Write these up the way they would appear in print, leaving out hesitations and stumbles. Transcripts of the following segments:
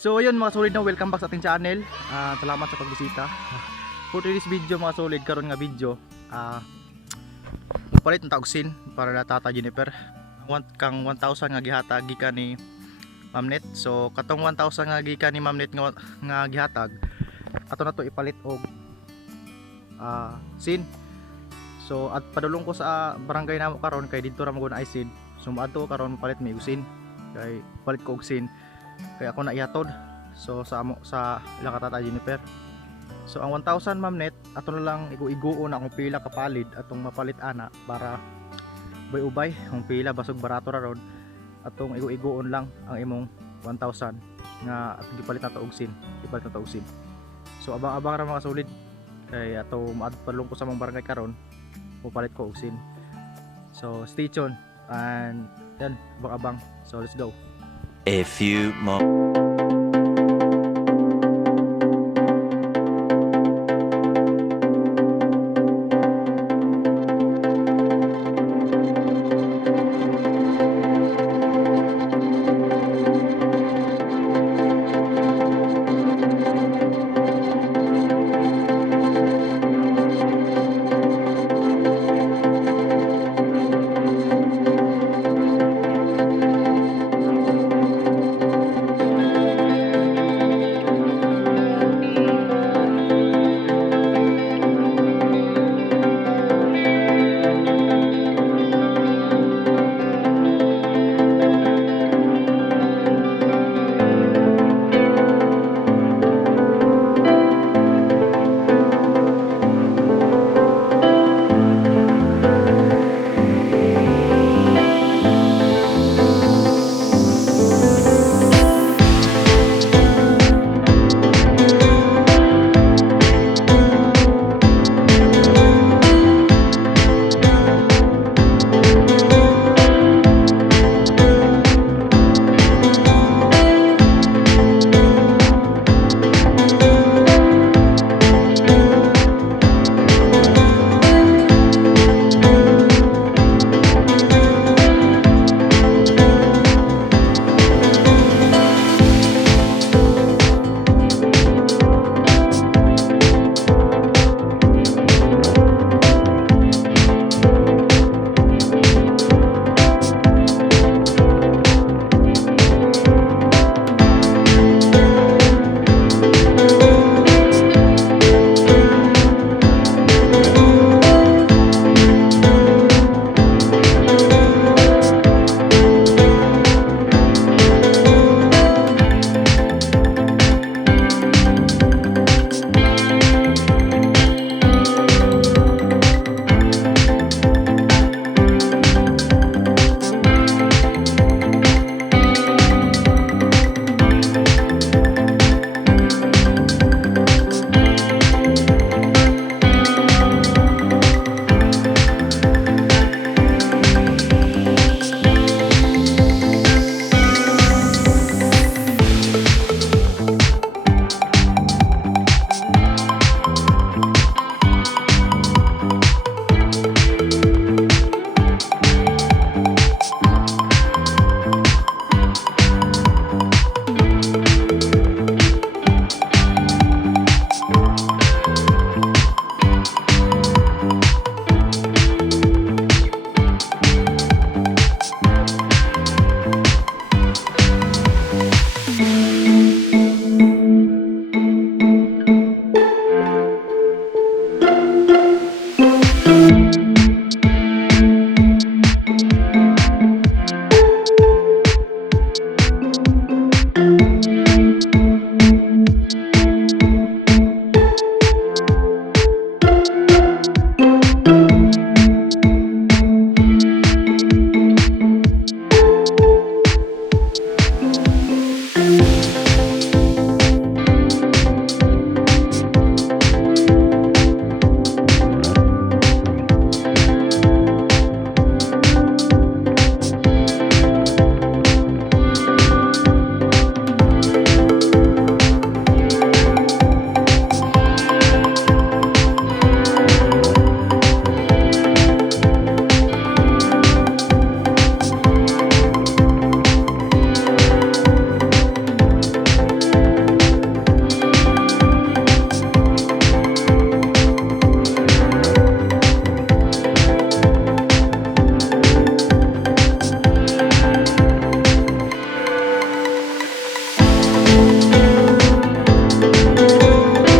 So ayun mga solid, na welcome back sa ating channel. Salamat sa pagbisita. For today's video mga solid, karon nga video, palit ng taugsin para na Tata Jennifer. Kang 1,000 nga gihatag gikan ni Mamnet. So katong 1,000 nga gikan ni Mamnet nga gihatag, ato na to ipalit og sin. So at padulong ko sa barangay namo karon kay didto ra mo ay sin. So maadto karon palit mi usin. Kay palit ko og sin. Kaya ako na ihatod so sa ilang Tata Jennifer. So ang 1,000 Mamnet ato na lang igo-iguon akong pila kapalid atong mapalit ana para ubay-ubay ang pila basog barato ra ron atong igo-iguon lang ang imong 1,000 nga atong gipalit na og sin, ipalit na og sin. So abang-abang ra mga solid kay ato maadpalong ko sa mong barangay karon pupalit ko og sin. So stay tuned and yan, abang-abang. So let's go. A few more.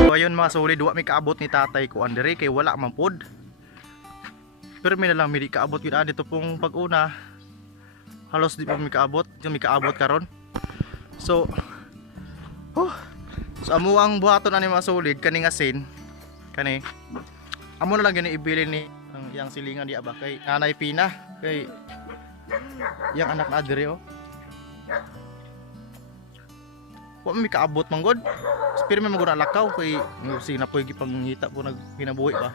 So ayun mga solid, wa mi kaabot ni tatay ko andere kay wala man pod. Pero may na lang mi di kaabot yun dito pong pag-una. Halos di pa mi kaabot, yung mi kaabot karon. So so amo ang buhaton ani mga solid kani nga sin kani. Amo na lang gani ibili ni ang yang silingan di aba kay Nanay Pina kay yang anak na adire oh. Wa mi kaabot man god. Pero may maguna lakaw kay sina po gipangita po nagkinabuhi ba.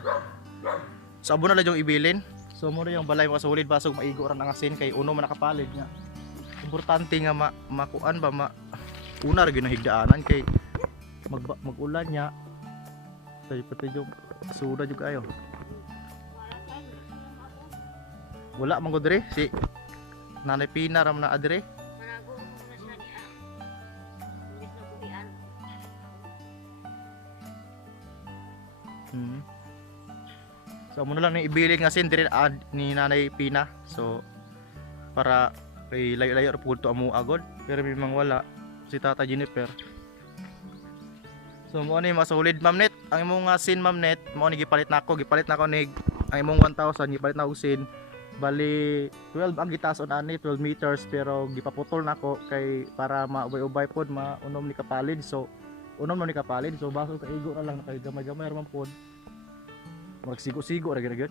So abo na lang yung ibilin. So mo yung balay mga solid basog maigo ra nga asin kay uno man nakapalig nga. Importante nga makuan ba una ra gyud higdaanan kay mag-ulan nya. Tay pati yung suda jud kayo. Wala man god diri si Nanay Pina ra man na adire. So mo na lang nang ibilin nga sin dire ni Nanay Pina. So para kay layo-layo ra pud to amo agod. Pero may mang wala si Tata Jennifer. So mo ni masulid Ma'am Net. Ang imong sin Ma'am Net, mo ni gipalit nako ni ang imong 1,000 gipalit na og sin. Bali 12 ang gitason ani 12 meters pero gipaputol nako kay para maubay-ubay pod maunom ni kapalid. So unom man ni kapalid so baso ka igo ra lang kay gamay-gamay ra man pod. Magsigo-sigo ra gyud.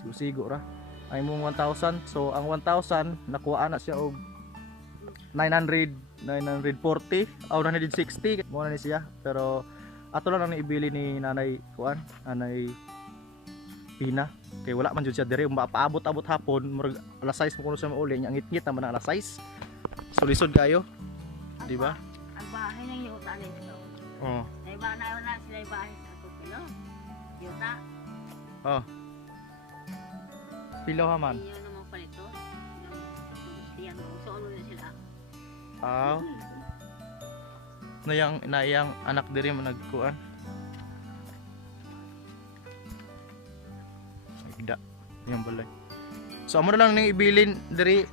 Sigo-sigo ra. Ay mong 1,000. So ang 1,000 nakuha na siya og 940 o 960 mo na ni siya. Pero ato lang ibili ni Nanay kuan, Nanay Pina. Kay wala man jud siya dire paabot-abot hapon murag alas 6 mo kuno sa mauli nya ngit-ngit naman ang alas 6. So lisod kayo. Di ba? Ang bahay nang yuta nito. Oh. Ay ba na sila bahay sa Tupilo. Yuta. Oh. Pilo ha man. Yun naman pa nito. Yan so ano na sila. Aw. Na yang anak diri mo nagkuan. Ay da. Yang balay. So amo na lang ning ibilin diri.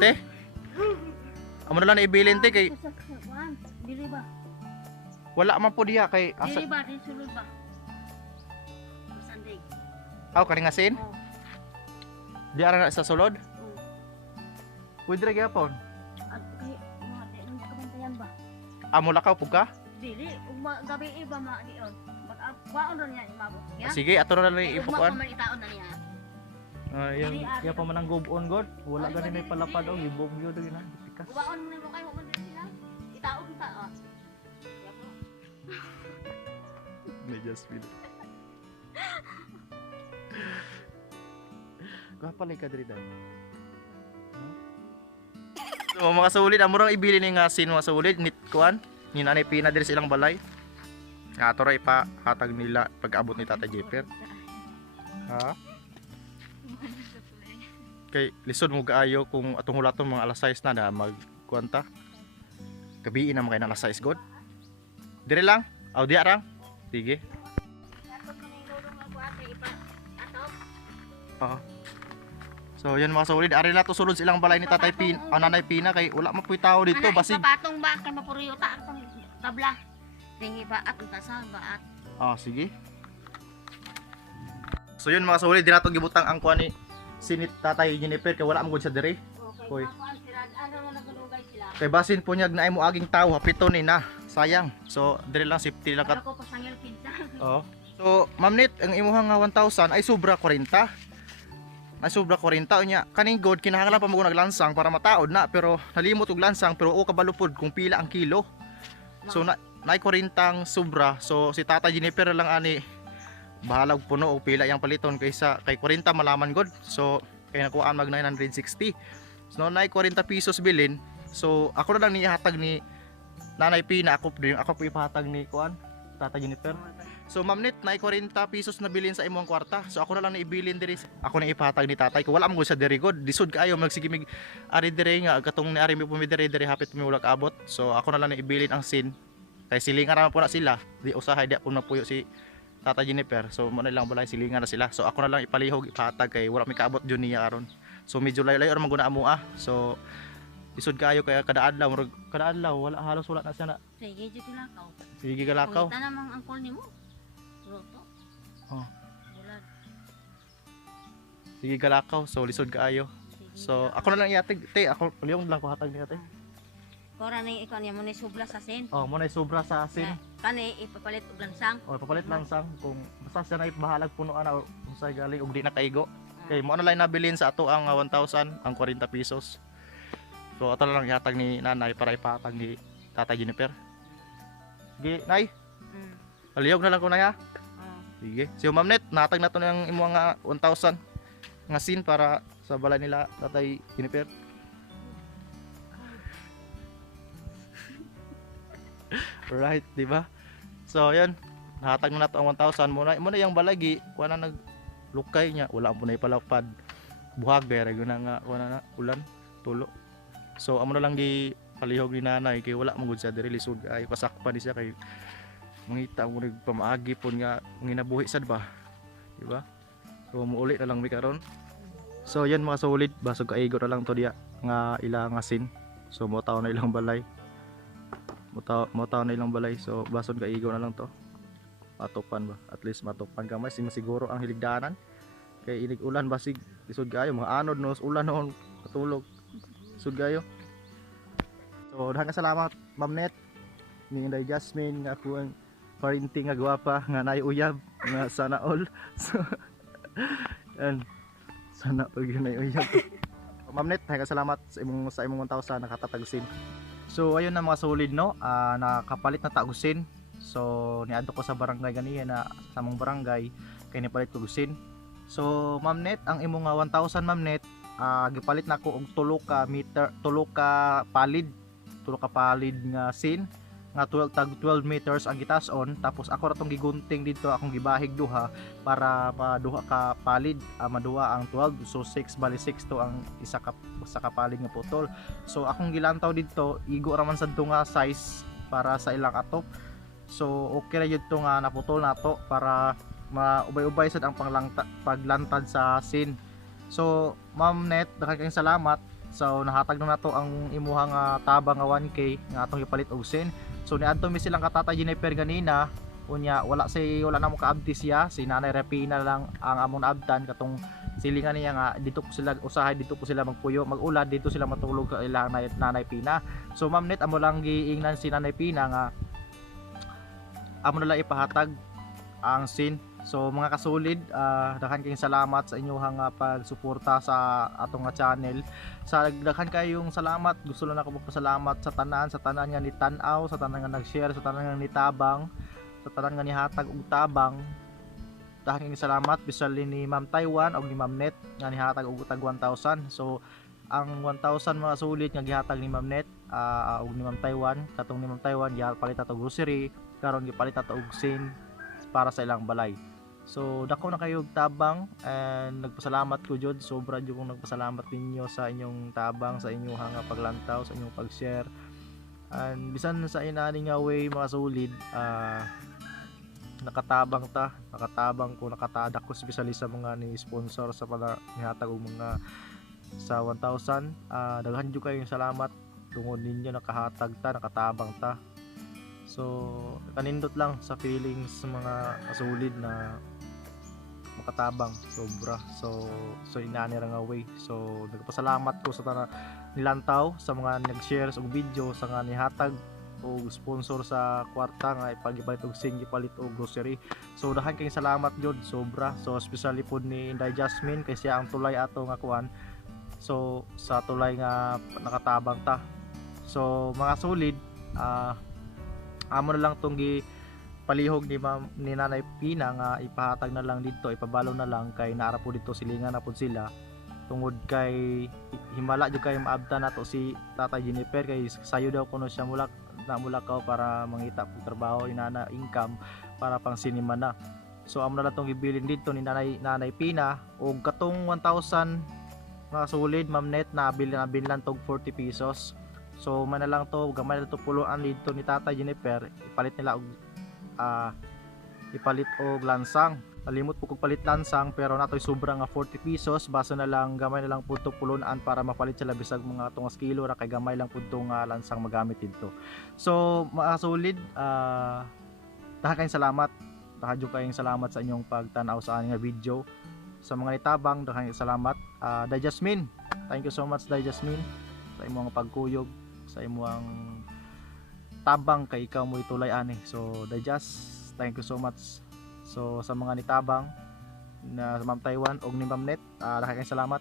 Te. Amo na lang na ibilin te kay Dili ba? wala man po diha kay Dili ba di sulod ba? Sandig. aw kani nga sin. Oh. Di ara na sa sulod. Oh. Pwede ra gyapon. At kay mga nang kabantayan ba? Amo lakaw pug ka? Dili ug gabi iba ma diyon. Mag-baon ra niya imabot. Ya. Sige, ato na lang Ugma ipukuan. pa man itaon na niya. Yang pa man ang gubon god. Wala gani may palapad og ibog gyud gina. Pikas. Ubaon mo mo kay mo man sila. Itaon kita oh. Medyas feel. Kapalay ka diri dai. So mga sulit amo rang ibili ni nga sin mga sulit nit kuan. Ni Nanay Pina diri sa ilang balay. Ato ra ipahatag nila pag-abot ni Tata Jeper. Ha? Kay lisod mo kaayo kung atong hulaton mga alas 6 na magkuanta. Gabi na mga alas 6 god. Dire lang. Aw diya ra. Sige. Oo. So yan mga solid, ari na to sulod silang balay ni Tatay Pin, Nanay Pina kay wala man puy tao dito basig. Patong ba kay mapuriyota atong tabla. Tingi ba at utasal ba at. Sige. So yun mga solid, di nato gibutang ang kuan ni sinit Tatay Jennifer kay wala man gud sa dire. Okay. Ano na nagulugay sila. Kay basin po nyag naay mo aging tao hapito ni na. Sayang. So dire lang safety lang kat. Ako pa sangil kinsa. Oo. So Ma'am Nit, ang imuhang nga 1,000 ay sobra 40. Ay sobra 40 nya. Kaning god kinahanglan pa mo naglansang para mataod na pero nalimot og lansang pero o kabalupod kung pila ang kilo. So naay 40 sobra. So si Tata Jennifer lang ani bahala og puno o pila yang paliton kaysa kay 40 malaman god. So kay nakuha mag 960. So naay 40 pesos bilin. So ako na lang nihatag ni Nanay Pina, ako po ipahatag ni kuan Tata Jennifer. So Ma'am Nit, naay 40 pesos na bilin sa imong kwarta. So ako na lang ibilin diri. Ako na ipahatag ni tatay ko. Wala mo sa diri god. Disod kaayo magsigimig ari diri nga katong ni ari mi pumidiri diri hapit mi wala abot. So ako na lang ibilin ang sin. Kay silingan ra po na sila. Di usahay di po na puyo si Tata Jennifer. So mo na lang balay silingan na sila. So ako na lang ipalihog ipahatag kay wala mi kaabot jud niya aron. So medyo layo-layo ra maguna amo ah. So Lisod kaayo kaya kada adlaw wala halos wala na siya na. Sige, dito lakaw. Sige galakaw. Kung ita namang angkol ni mo. Luto. Oh. Bulag. Sige galakaw. So lisod kaayo. Sige, So lakaw. ako na lang ihatag. Te, ako palihog lang ko hatag ni ate. Kora na ikaw niya mo ni subla sa sin. Oh, mo na sobra sa asin. Kani ipapalit og lansang. O papalit lang sang kung basta siya na bahalag punuan o kung sa'y galing ug di na kaigo. Okay, mo na lang nabilin sa ato ang 1,000 ang 40 pesos. So ato na lang ihatag ni nanay para ipatag ni Tata Jennifer. Sige, nay, Mm. palihog na lang ko na ha. Oh. Sige. Si Ma'am Net, natag na to ng imo nga 1,000 nga sin para sa balay nila Tatay Jennifer. Right, di ba? So, yan. Nahatag na nato ang 1,000 muna. Muna yung balagi, kuha na naglukay niya. Wala po na ipalapad. Buhag, dere na nga, kuha na ulan, tulo. So, amo na lang di palihog ni nanay kay wala mong siya diri lisod ay pasakpan di siya kay mangita mo nagpamaagi pon nga nginabuhi sad ba, di ba? So, muuli na lang mi karon. So, yan mga solid, basog kaigo na lang to diya nga ilang asin. So, mo taon na ilang balay. Mo taon na ilang balay. So, basod kaigo na lang to. Matupan ba? At least matupan gamay siguro ang hiligdanan. Kay inig ulan basig isod kayo mga anod nos ulan noon patulog. Isod kayo. So, daghang salamat Ma'am Net ni Inday Jasmine nga ako ang parinting nga gwapa nga nay uyab nga sana all. So, yan. Sana all yun ay uyab. Ma'am Net, daghang salamat sa imong 1,000 nakatatagusin. So ayun na mga solid no, nakapalit na tagusin. So niadto ko sa barangay ganiya na sa among barangay kay nipalit ko gusin. So Ma'am Net, ang imo nga 1,000 Ma'am Net, gipalit na ko og tulo ka palid nga sin nga 12 meters ang gitas-on, tapos ako ra tong gigunting dito akong gibahig duha para maduha ka palid, maduha ang 12, so 6 bali 6 to ang isa ka palid nga putol. So akong gilantaw dito igo ra man sad to nga size para sa ilang atop. So okay ra jud to nga naputol nato para maubay-ubay sad ang paglantad sa sin. So Ma'am Net, daghang salamat. So nahatag na nato ang imuhang tabang nga 1K nga atong ipalit og sin. So niadto mi silang Tata Jennifer ganina, unya wala na mo kaabdi siya, si Nanay Rapina lang ang amon abdan katong silingan niya nga dito ko sila usahay, dito ko sila magpuyo, mag-ulan dito sila matulog ka ilang Nanay Pina. So Ma'am Net, amo lang giingnan si Nanay Pina nga amo na lang ipahatag ang sin. So mga kasulid, daghan kayong salamat sa inyong pagsuporta sa atong nga channel. Sa daghan kayong salamat, gusto lang ako magpasalamat sa tanan nga nitan-aw, sa tanan nga nag-share, sa tanan nga nitabang, sa tanan nga nihatag og tabang. Daghan kayong salamat bisali ni Ma'am Taiwan og ni Ma'am Net nga nihatag og tag 1,000. So ang 1,000 mga sulit nga gihatag ni Ma'am Net og ni Ma'am Taiwan, katong ni Ma'am Taiwan gipalit ato grocery, karon gipalit ato og sin para sa ilang balay. So dako na kayo tabang, and nagpasalamat ko jud, sobra jud kong nagpasalamat ninyo sa inyong tabang, sa inyong paglantaw, sa inyong pag-share. And bisan sa inani nga way mga solid, nakatabang ko, nakatadak ko especially sa mga ni sponsor sa nihatag og mga sa 1,000. Daghan jud kayong salamat tungod ninyo nakahatag ta, nakatabang ta. So kanindot lang sa feelings sa mga kasulid na makatabang sobra. So inani ra nga way. So nagpasalamat ko sa tanan nilantaw, sa mga nag-share og video, sa nga nihatag o sponsor sa kwarta nga ipagipalit og sing, gipalit og grocery. So dahan kayong salamat jud sobra. So especially pod ni Inday Jasmine kay siya ang tulay ato nga kuan. So sa tulay nga nakatabang ta. So mga solid, amo na lang tong palihog ni Nanay Pina nga ipahatag na lang dito, ipabalo na lang kay naara po dito silingan na po sila tungod kay himala jud kay maabta nato si Tata Jennifer kay sayo daw kuno siya mulakaw para mangita og trabaho, inana income para pang sinima na. So amo na lang tong gibilin dito ni Nanay Pina og katong 1,000 mga solid Ma'am Net, nabilin lang tog 40 pesos. So man na lang to, gamay na to puluan dito ni Tata Jennifer, ipalit nila og ipalit og lansang. Nalimot po kog palit lansang pero natoy sobra nga 40 pesos, basta na lang gamay na lang pud to pulunan para mapalit sila bisag mga tungas kilo ra kay gamay lang pud to nga lansang magamit dito. So makasulid, daghang kayong salamat. Daghang kayong salamat sa inyong pagtan-aw sa aning nga video. Sa mga nitabang, daghang kayong salamat. Day Jasmine, thank you so much Day Jasmine sa imong pagkuyog, sa imong tabang kay ikaw mo itulay ani. So Dajas, thank you so much. So sa mga nitabang na sa Ma'am Taiwan og ni Ma'am Net, daghang salamat.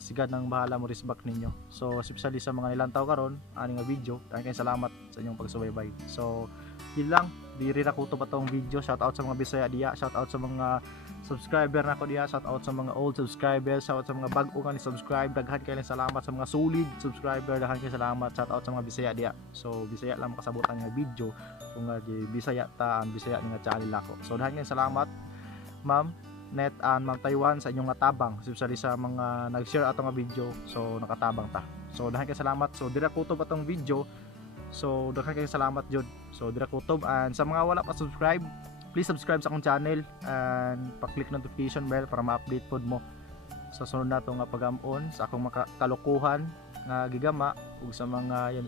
Sigad nang bahala mo risbak ninyo. So especially sa mga nilantaw karon ani nga video, daghang salamat sa inyong pagsubaybay. So yun lang, diri ra kutob atong video. Shout out sa mga Bisaya diya, shout out sa mga subscriber nako diya, shout out sa mga old subscribers, shout out sa mga bag-o nga ni subscribe. Daghan kayo salamat sa mga solid subscriber, daghan kayo salamat. Shout out sa mga Bisaya diya. So Bisaya lang makasabutan nga video kung nga di Bisaya ta ang Bisaya ni nga channel ako. So daghan kayo salamat Ma'am Net and Ma'am Taiwan sa inyong tabang, especially sa mga nag-share ato nga video. So nakatabang ta. So daghan kayo salamat. So dira kutob atong video. So daghan kayo salamat jud. So dira kutob, and sa mga wala pa subscribe, please subscribe sa akong channel and pa-click notification bell para ma-update pod mo sa sunod nato nga pag-amon sa akong kalokohan nga gigama ug sa mga yan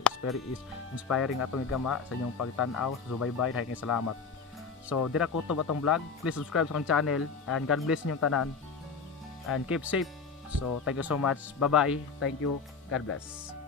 inspiring atong gigama sa inyong pagtan-aw. So bye-bye, daghang salamat. So dira kutob atong vlog. Please subscribe sa akong channel and God bless ninyong tanan and keep safe. So thank you so much. Bye-bye. Thank you. God bless.